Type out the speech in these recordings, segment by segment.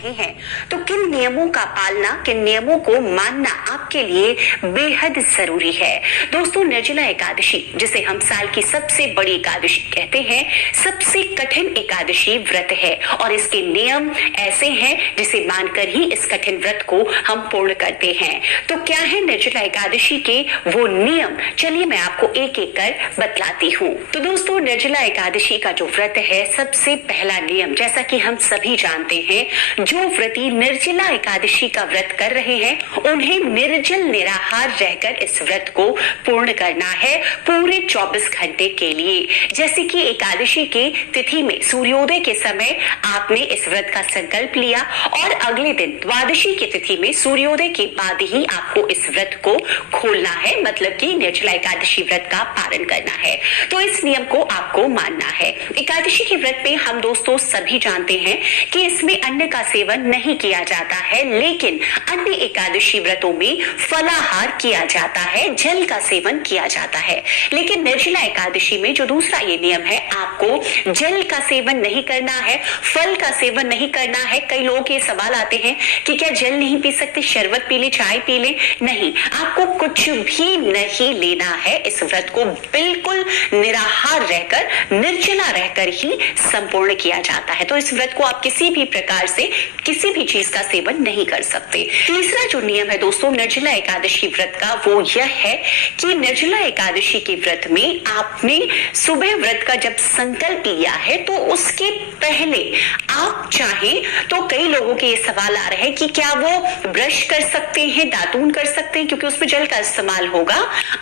रहे हैं, तो किन नियमों का पालना, किन नियमों को मानना आपके लिए बेहद जरूरी है। दोस्तों, निर्जला एकादशी, जिसे हम साल की सबसे बड़ी एकादशी कहते हैं, सबसे कठिन एकादशी व्रत है और इसके नियम ऐसे हैं जिसे मानकर ही इस कठिन व्रत को हम पूर्ण करते हैं। तो क्या है निर्जला एकादशी के वो नियम, चलिए मैं आपको एक एक कर बतलाती हूँ। तो दोस्तों, निर्जला एकादशी का जो व्रत है, सबसे पहला नियम, जैसा कि हम सभी जानते हैं, जो व्रती निर्जला एकादशी का व्रत कर रहे हैं उन्हें निर्जल निराहार रहकर इस व्रत को पूर्ण करना है पूरे 24 घंटे के लिए। जैसे कि एकादशी के तिथि में सूर्योदय के समय आपने इस व्रत का संकल्प लिया और अगले दिन द्वादशी की तिथि में सूर्योदय के बाद ही आपको इस व्रत को खोलना है, मतलब कि निर्जला एकादशी व्रत का पालन करना है। तो इस नियम को आपको मानना है। एकादशी के व्रत में हम दोस्तों सभी जानते हैं कि इसमें अन्न का सेवन नहीं किया जाता है, लेकिन अन्य एकादशी व्रतों में फलाहार किया जाता है, जल का सेवन किया जाता है। लेकिन निर्जला एकादशी में जो दूसरा ये नियम है, आपको जल का सेवन नहीं करना है, फल का सेवन नहीं करना है। कई लोगों के सवाल आते हैं कि क्या जल नहीं पी सकते, शरबत पी ले, चाय पी ले? नहीं, आपको कुछ भी नहीं लेना है। इस व्रत को बिल्कुल निराहार रहकर, निर्जला रहकर ही संपूर्ण किया जाता है। तो इस व्रत को आप किसी भी प्रकार से किसी भी चीज का सेवन नहीं कर सकते। तीसरा जो नियम है दोस्तों निर्जला एकादशी व्रत का, वो यह है कि निर्जला एकादशी के व्रत में आपने सुबह व्रत का जब संकल्प लिया है तो उसके पहले आप चाहें तो, कई लोगों के ये सवाल आ रहे हैं कि क्या वो ब्रश कर सकते हैं, दातून कर सकते हैं, क्योंकि उसमें जल का इस्तेमाल होगा।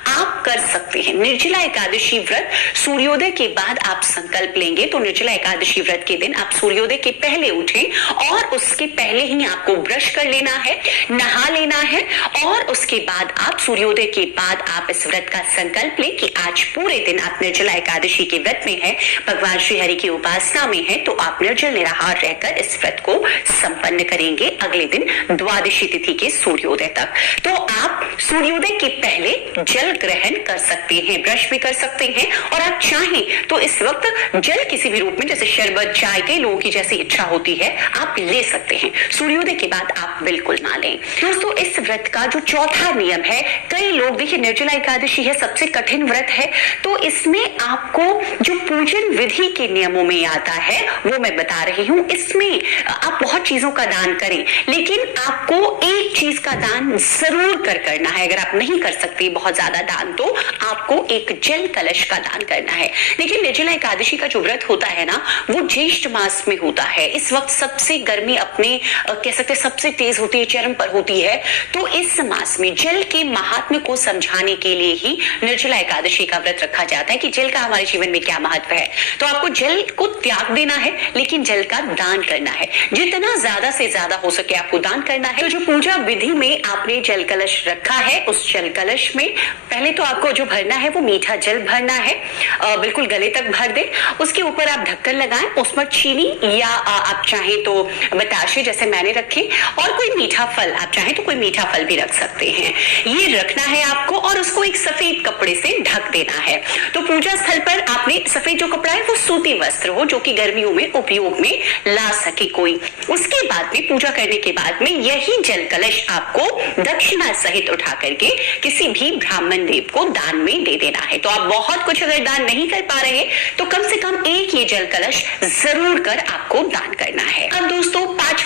आप कर सकते हैं। निर्जला एकादशी व्रत सूर्योदय के बाद आप संकल्प लेंगे, तो निर्जला एकादशी व्रत के दिन आप सूर्योदय के पहले उठें और उसके पहले ही आपको ब्रश कर लेना है, नहा लेना है और उसके बाद आप सूर्योदय के बाद आप इस व्रत का संकल्प लें कि आज पूरे दिन आप निर्जला एकादशी के व्रत में है, भगवान श्री हरि की उपासना में है, तो आप निर्जल निराहार रहकर इस व्रत को संपन्न करेंगे अगले दिन द्वादशी तिथि के सूर्योदय तक। तो आप सूर्योदय के पहले जल ग्रहण कर सकते हैं, ब्रश भी कर सकते हैं और आप चाहें तो इस वक्त जल किसी भी रूप में, जैसे शरबत, चाय, कई लोगों की जैसी इच्छा होती है, आप ले सकते हैं। सूर्योदय के बाद आप बिल्कुल ना लें। दोस्तों, इस व्रत का जो चौथा नियम है, कई लोग, देखिए निर्जला एकादशी है, सबसे कठिन व्रत है, तो इसमें आपको जो पूजन विधि के नियमों में आता है वो मैं बता रही हूँ। इसमें आप बहुत चीजों का दान करें, लेकिन आपको एक चीज का दान जरूर करना है। अगर आप नहीं कर सकते बहुत ज्यादा दान, तो आपको एक जल कलश का दान करना है। देखिए निर्जला एकादशी का जो व्रत होता है ना, वो ज्येष्ठ मास में होता है। इस वक्त सबसे गर्मी अपने कह सकते सबसे तेज होती है, चरम पर होती है। तो इस मास में जल के महात्म्य को समझाने के लिए ही निर्जला एकादशी का व्रत रखा जाता है कि जल का हमारे जीवन में क्या महत्व है। तो आपको जल को त्याग देना है, लेकिन जल का दान करना है। जितना ज्यादा से ज्यादा हो सके आपको दान करना है। तो जो पूजा विधि में आपने जल कलश रखा है, उस जल कलश में पहले तो आपको जो भरना है वो मीठा जल भरना है, बिल्कुल गले तक भर दे। उसके ऊपर आप ढक्कन लगाएं, उसमें चीनी या आप चाहें तो बताशे जैसे मैंने रखे, और कोई मीठा फल, आप चाहें तो कोई मीठा फल भी रख सकते हैं। ये रखना है आपको और उसको एक सफेद कपड़े से ढक देना है। तो पूजा स्थल पर आपने सफेद जो कपड़ा है वो सूती वस्त्र हो, जो कि गर्मियों में उपयोग में ला सके कोई। उसके बाद में, पूजा करने के बाद में, यही जल कलश आपको दक्षिणा सहित उठा करके किसी भी ब्राह्मण देव को दान में दे देना है। तो आप बहुत कुछ अगर दान नहीं कर पा रहे तो कम से कम एक ये जल कलश जरूर कर आपको दान करना है। अब दोस्तों, 5